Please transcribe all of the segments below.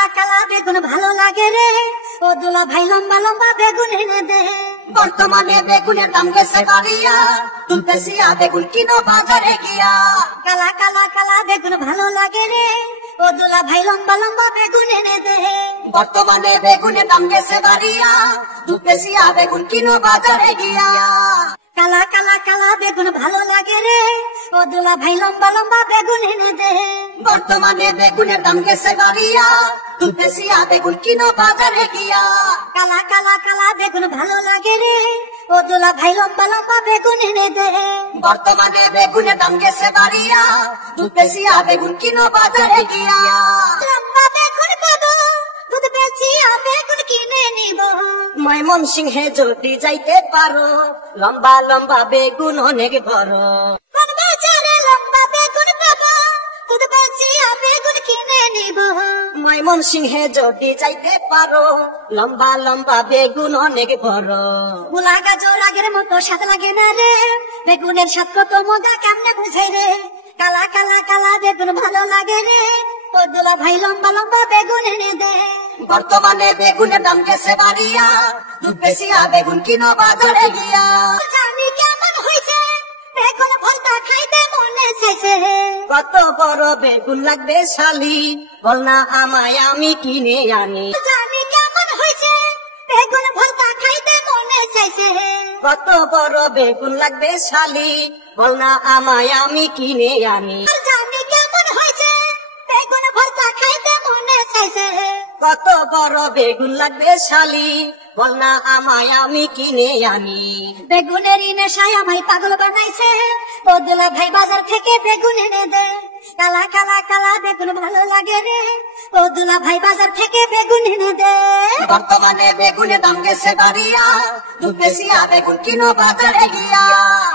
কালা কালা বেগুন ভালো লাগে রে, ও দুলা ভাই লম্বা লম্বা বেগুন এনে দে। বর্তমানে বেগুনের দাম গেছে বাড়িয়া, তুলতেছি বেগুন কিনো বাজারে গিয়া। কালা কালা কালা বেগুন ভালো লাগে রে, ও দুলা ভাই লম্বা লম্বা বেগুন এনে দে। বর্তমানে বেগুনের দাম গেছে বাড়িয়া, তুলতেছি বেগুন কিনো বাজারে গিয়া। কালা কালা কালা বেগুন ভালো লাগে রে, ও দুলা ভাই লম্বা লম্বা বেগুন এনে দে। বর্তমানে বেগুনের দাম গেছে বাড়িয়া, তুলতেছি বেগুন কিনো বাজারে গিয়া। কালা কালা কালা বেগুন ভালো লাগে রে, ও দুলা ভাই লম্বা লম্বা বেগুন এনে দে। বর্তমানে বেগুনের দাম গেছে বাড়িয়া, তুলতেছি বেগুন কিনো বাজারে গিয়া। লম্বা বেগুন পাবো, দুধ বেচি বেগুন কিনে নিব। ময়মনসিংহে যদি যাইতে পারো, লম্বা লম্বা বেগুন অনেক বড়। কোন বাজারে লম্বা বেগুন পাবো, দুধ বেচি বেগুন কিনে নিব। ময়মনসিংহে যদি যাইতে পারো, লম্বা লম্বা বেগুন অনেক বড়। মুলা গাজর আগের মতো স্বাদ লাগে না রে, বেগুনের স্বাদ কত মজা কেমনে বুঝে রে। কালা কালা কালা বেগুন ভালো লাগে রে, ও দুলা ভাই লম্বা লম্বা বেগুন এনে দে। বর্তমানে বেগুনের দাম গেছে বাড়িয়া, তুলতেছি বেগুন কিনো বাজারে গিয়া। জানি কেমন হয়েছে, বেগুন ভর্তা খাইতে মনে চাইছে। কত বড় বেগুন লাগবে শালি, বল না আমায় আমি কিনে আনি। জানি কেমন হয়েছে, বেগুন ভর্তা খাইতে মনে চাইছে। কত বড় বেগুন লাগবে শালি, বল না আমায় আমি কিনে আনি। জানি কেমন হয়েছে, বেগুন ভর্তা খাইতে মনে চাইছে। কত বড় বেগুন লাগবে শালি, বল না আমায় আমি কিনে আনি। বেগুনের নেশায় আমায় পাগল বানাইছে, ও দুলা ভাই বাজার থেকে বেগুন এনে দে। কালা কালা কালা বেগুন ভালো লাগে রে, ও দুলা ভাই বাজার থেকে বেগুন এনে দে। বর্তমানে বেগুনের দাম গেছে বাড়িয়া, তুলতেছি বেগুন কিনো বাজারে গিয়া।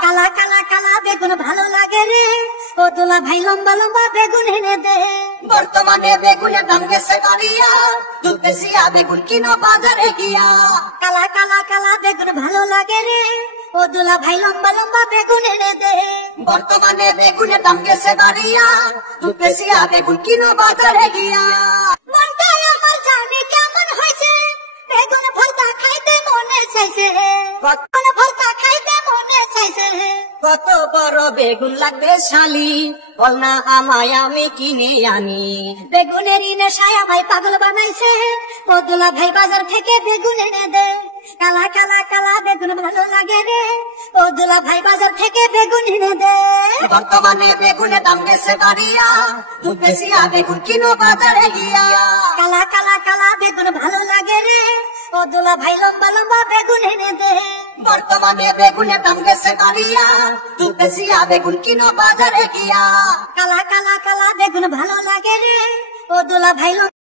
কালা কালা কালা বেগুন ভালো লাগে রে, ও দুলা ভাই লম্বা লম্বা বেগুন এনে দে। বর্তমানে বেগুনের দাম গেছে বাড়িয়া, তুলতেছি বেগুন কিনো বাজারে গিয়া। কালা কালা কালা বেগুন ভালো লাগে রে, ও দুলা ভাই লম্বা লম্বা বেগুন এনে দে। বর্তমানে বেগুনের দাম গেছে বাড়িয়া, তুলতেছি বেগুন কিনো বাজারে গিয়া। মনটা আমার জানি কেমন হয়েছে, বেগুন ভর্তা খাইতে মনে চাইছে। বেগুন ভর্তা খাইতে মনে চাইছে। কত বড় বেগুন লাগবে শালি, বল না আমায় আমি কিনে আনি। বেগুনের নেশায় আমায় পাগল বানাইছে, ও দুলা ভাই বাজার থেকে বেগুন এনে দে। কালা কালা কালা বেগুন ভালো লাগে রে, ও দুলা ভাই বাজার থেকে বেগুন এনে দে। বর্তমানে বেগুনের দাম গেছে বাড়িয়া, তুলতেছি বেগুন কিনো বাজারে গিয়া। কালা কালা কালা বেগুন ভালো লাগে রে, ও দুলা ভাই লম্বা লম্বা বেগুন এনে দে। বর্তমানে বেগুনের দাম গেছে বাড়িয়া, তুলতেছি বেগুন কিনো বাজারে গিয়া। কালা কালা কালা বেগুন ভালো লাগে রে, ও দুলা ভাই